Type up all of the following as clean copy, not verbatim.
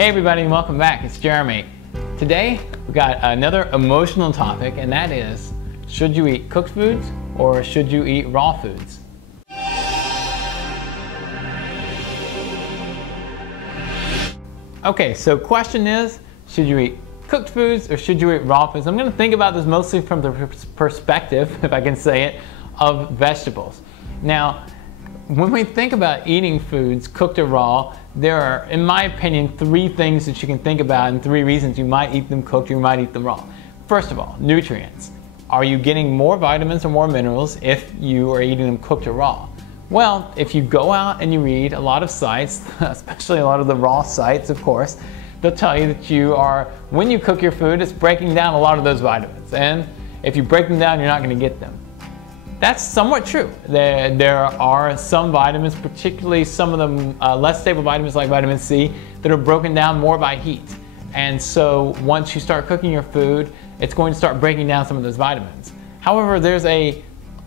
Hey everybody, and welcome back. It's Jeremy. Today we got another emotional topic, and that is, should you eat cooked foods or should you eat raw foods? Okay, so question is, should you eat cooked foods or should you eat raw foods? I'm going to think about this mostly from the perspective, if I can say it, of vegetables. Now, when we think about eating foods, cooked or raw, there are, in my opinion, three things that you can think about and three reasons you might eat them cooked or you might eat them raw. First of all, nutrients. Are you getting more vitamins or more minerals if you are eating them cooked or raw? Well, if you go out and you read a lot of sites, especially a lot of the raw sites, of course, they'll tell you that you are, when you cook your food, it's breaking down a lot of those vitamins. And if you break them down, you're not going to get them. That's somewhat true. There are some vitamins, particularly some of the less stable vitamins like vitamin C, that are broken down more by heat. And so once you start cooking your food, it's going to start breaking down some of those vitamins. However, there's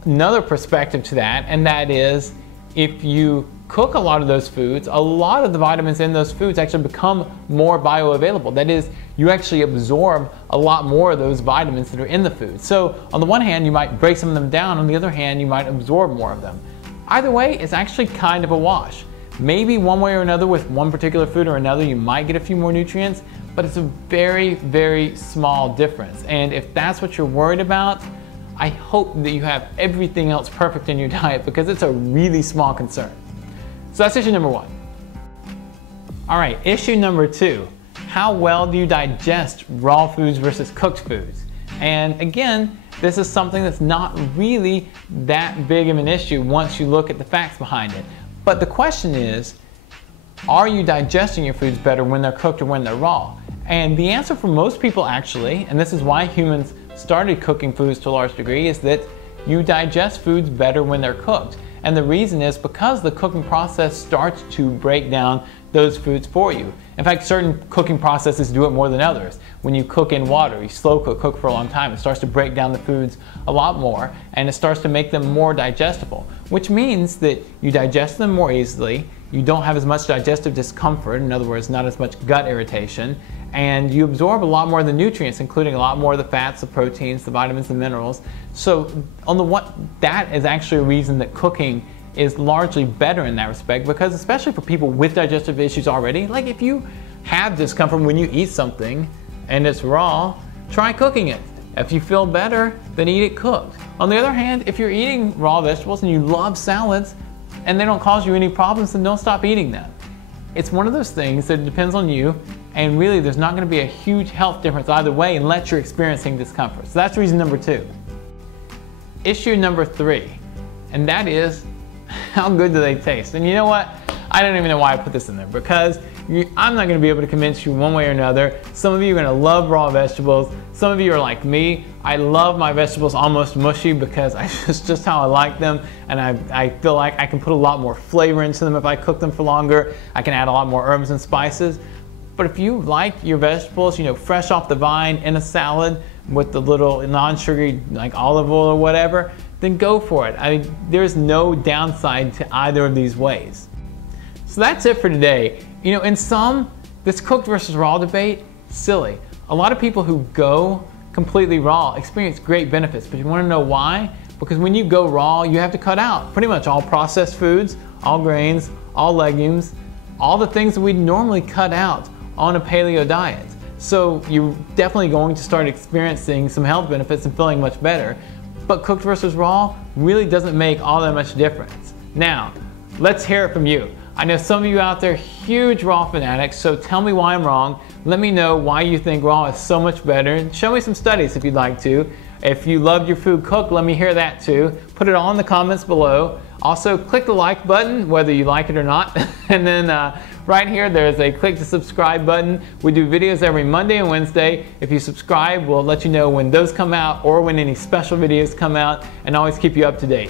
another perspective to that, and that is if you cook a lot of those foods, a lot of the vitamins in those foods actually become more bioavailable. That is, you actually absorb a lot more of those vitamins that are in the food. So on the one hand, you might break some of them down. On the other hand, you might absorb more of them. Either way, it's actually kind of a wash. Maybe one way or another with one particular food or another, you might get a few more nutrients, but it's a very, very small difference. And if that's what you're worried about, I hope that you have everything else perfect in your diet, because it's a really small concern. So that's issue number one. All right, issue number two. How well do you digest raw foods versus cooked foods? And again, this is something that's not really that big of an issue once you look at the facts behind it. But the question is, are you digesting your foods better when they're cooked or when they're raw? And the answer for most people actually, and this is why humans started cooking foods to a large degree, is that you digest foods better when they're cooked. And the reason is because the cooking process starts to break down those foods for you. In fact, certain cooking processes do it more than others. When you cook in water, you slow cook for a long time, it starts to break down the foods a lot more, and it starts to make them more digestible, which means that you digest them more easily, you don't have as much digestive discomfort, in other words, not as much gut irritation, and you absorb a lot more of the nutrients, including a lot more of the fats, the proteins, the vitamins, the minerals. So that is actually a reason that cooking is largely better in that respect, because especially for people with digestive issues already, like if you have discomfort when you eat something and it's raw, try cooking it. If you feel better, then eat it cooked. On the other hand, if you're eating raw vegetables and you love salads and they don't cause you any problems, then don't stop eating them. It's one of those things that depends on you, and really there's not going to be a huge health difference either way unless you're experiencing discomfort. So that's reason number two. Issue number three, and that is, how good do they taste? And you know what? I don't even know why I put this in there, because I'm not going to be able to convince you one way or another. Some of you are going to love raw vegetables. Some of you are like me. I love my vegetables almost mushy because it's just how I like them, and I feel like I can put a lot more flavor into them if I cook them for longer. I can add a lot more herbs and spices. But if you like your vegetables, fresh off the vine in a salad with the little non-sugary like olive oil or whatever, then go for it. There's no downside to either of these ways. So that's it for today. In some, this cooked versus raw debate, silly. A lot of people who go completely raw experience great benefits, but you want to know why? Because when you go raw, you have to cut out pretty much all processed foods, all grains, all legumes, all the things that we normally cut out on a paleo diet. So you're definitely going to start experiencing some health benefits and feeling much better. But cooked versus raw really doesn't make all that much difference. Now, let's hear it from you. I know some of you out there huge raw fanatics, so tell me why I'm wrong. Let me know why you think raw is so much better, and show me some studies if you'd like to. If you loved your food cooked, let me hear that too. Put it all in the comments below. Also, click the like button, whether you like it or not. And then right here, there's a click to subscribe button. We do videos every Monday and Wednesday. If you subscribe, we'll let you know when those come out or when any special videos come out, and always keep you up to date.